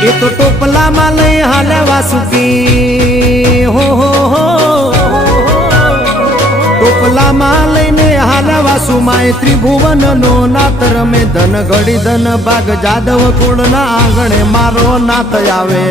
એ તો ટોપલામાં લઈ હાલે વાસુકી હો ટોપલામાં લઈને હાલે વાસુ માય ત્રિભુવન નો નાત રમે ધન ઘડી ધન ભાગ જાદવ કુળ ના આંગણે મારો નાત આવે